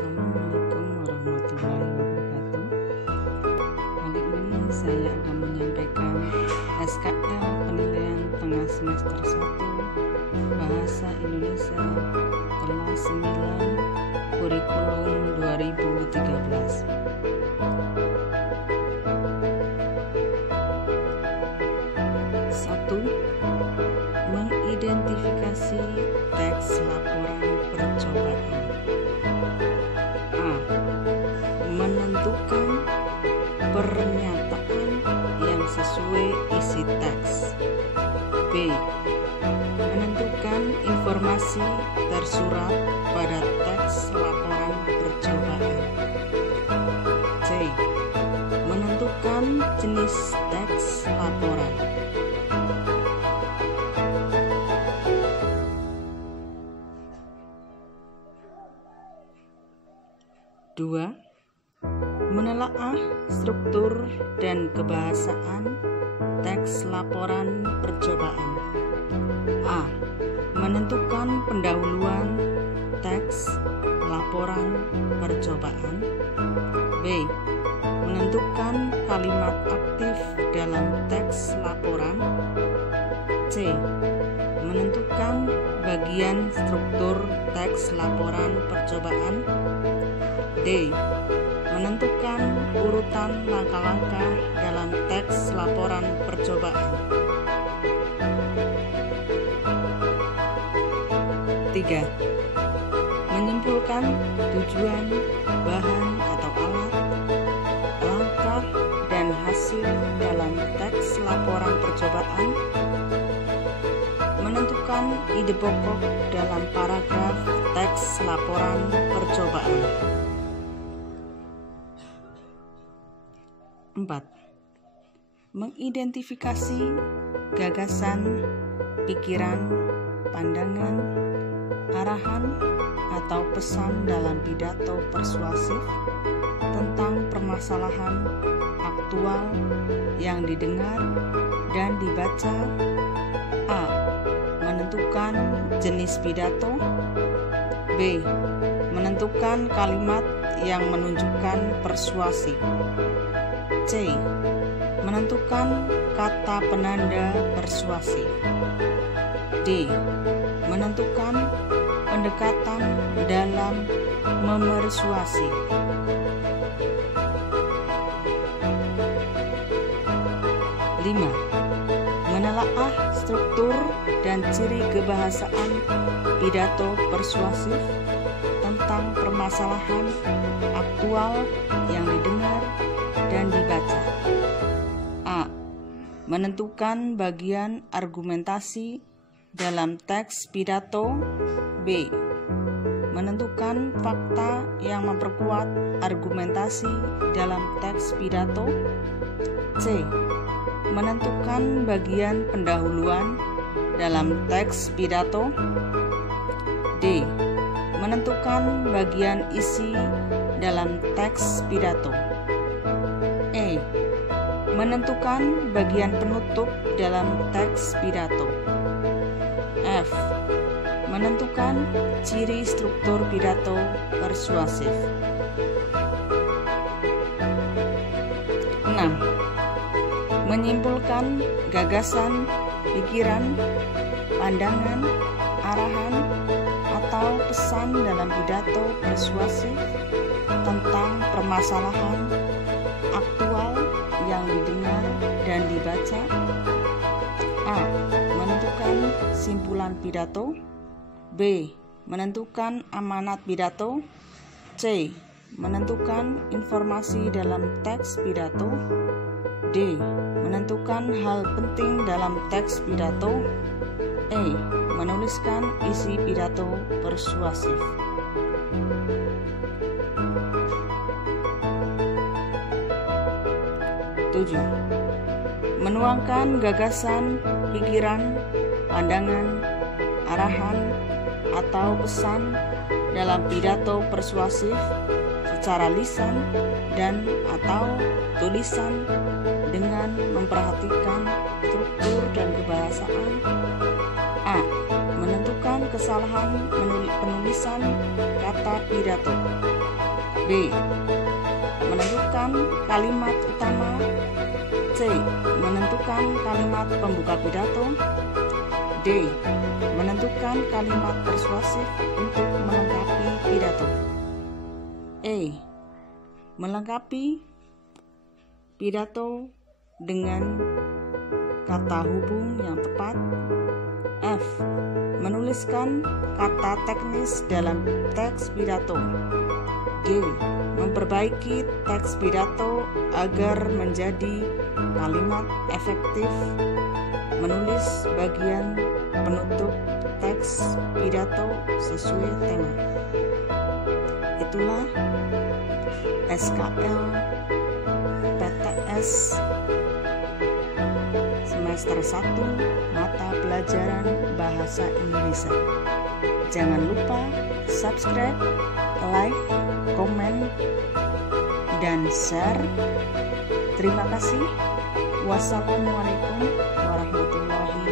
Assalamualaikum warahmatullahi wabarakatuh. Kali ini saya akan menyampaikan SKL penilaian tengah semester 1 Bahasa Indonesia kelas 9 kurikulum 2013. Satu, mengidentifikasi teks laporan percobaan. A. Menentukan pernyataan yang sesuai isi teks. B. Menentukan informasi tersurat pada teks laporan percobaan. C. Menentukan jenis teks laporan. Dua, menelaah struktur dan kebahasaan teks laporan percobaan. A. Menentukan pendahuluan teks laporan percobaan. B. Menentukan kalimat aktif dalam teks laporan. C. Menentukan bagian struktur teks laporan percobaan. D. Menentukan urutan langkah-langkah dalam teks laporan percobaan. 3. Menyimpulkan tujuan, bahan atau alat, langkah, dan hasil dalam teks laporan percobaan. Menentukan ide pokok dalam paragraf teks laporan percobaan. 4. Mengidentifikasi gagasan, pikiran, pandangan, arahan, atau pesan dalam pidato persuasif tentang permasalahan aktual yang didengar dan dibaca. A. Menentukan jenis pidato. B. Menentukan kalimat yang menunjukkan persuasi. C. Menentukan kata penanda persuasi. D. Menentukan pendekatan dalam memersuasi. 5. Menelaah struktur dan ciri kebahasaan pidato persuasif tentang permasalahan aktual yang didengar dan dibaca. A. Menentukan bagian argumentasi dalam teks pidato. B. Menentukan fakta yang memperkuat argumentasi dalam teks pidato. C. Menentukan bagian pendahuluan dalam teks pidato. D. Menentukan bagian isi dalam teks pidato. E. Menentukan bagian penutup dalam teks pidato. F. Menentukan ciri struktur pidato persuasif. 6. Menyimpulkan gagasan, pikiran, pandangan, arahan, atau pesan dalam pidato persuasif tentang permasalahan aktual yang didengar dan dibaca. A. Menentukan simpulan pidato. B. Menentukan amanat pidato. C. Menentukan informasi dalam teks pidato. D. Menentukan hal penting dalam teks pidato. E. Menuliskan isi pidato persuasif. 7. Menuangkan gagasan, pikiran, pandangan, arahan, atau pesan dalam pidato persuasif secara lisan dan atau tulisan dengan memperhatikan struktur dan kebahasaan. A. Menentukan kesalahan penulisan kata pidato. B. Menentukan kalimat utama. C. Menentukan kalimat pembuka pidato. D. Menentukan kalimat persuasif untuk melengkapi pidato. E. Melengkapi pidato dengan kata hubung yang tepat. F. Menuliskan kata teknis dalam teks pidato. G. Memperbaiki teks pidato agar menjadi kalimat efektif. Menulis bagian penutup teks pidato sesuai tema. Itulah SKL PTS semester 1 mata pelajaran Bahasa Indonesia. Jangan lupa subscribe, like, komen, dan share. Terima kasih. Wassalamualaikum warahmatullahi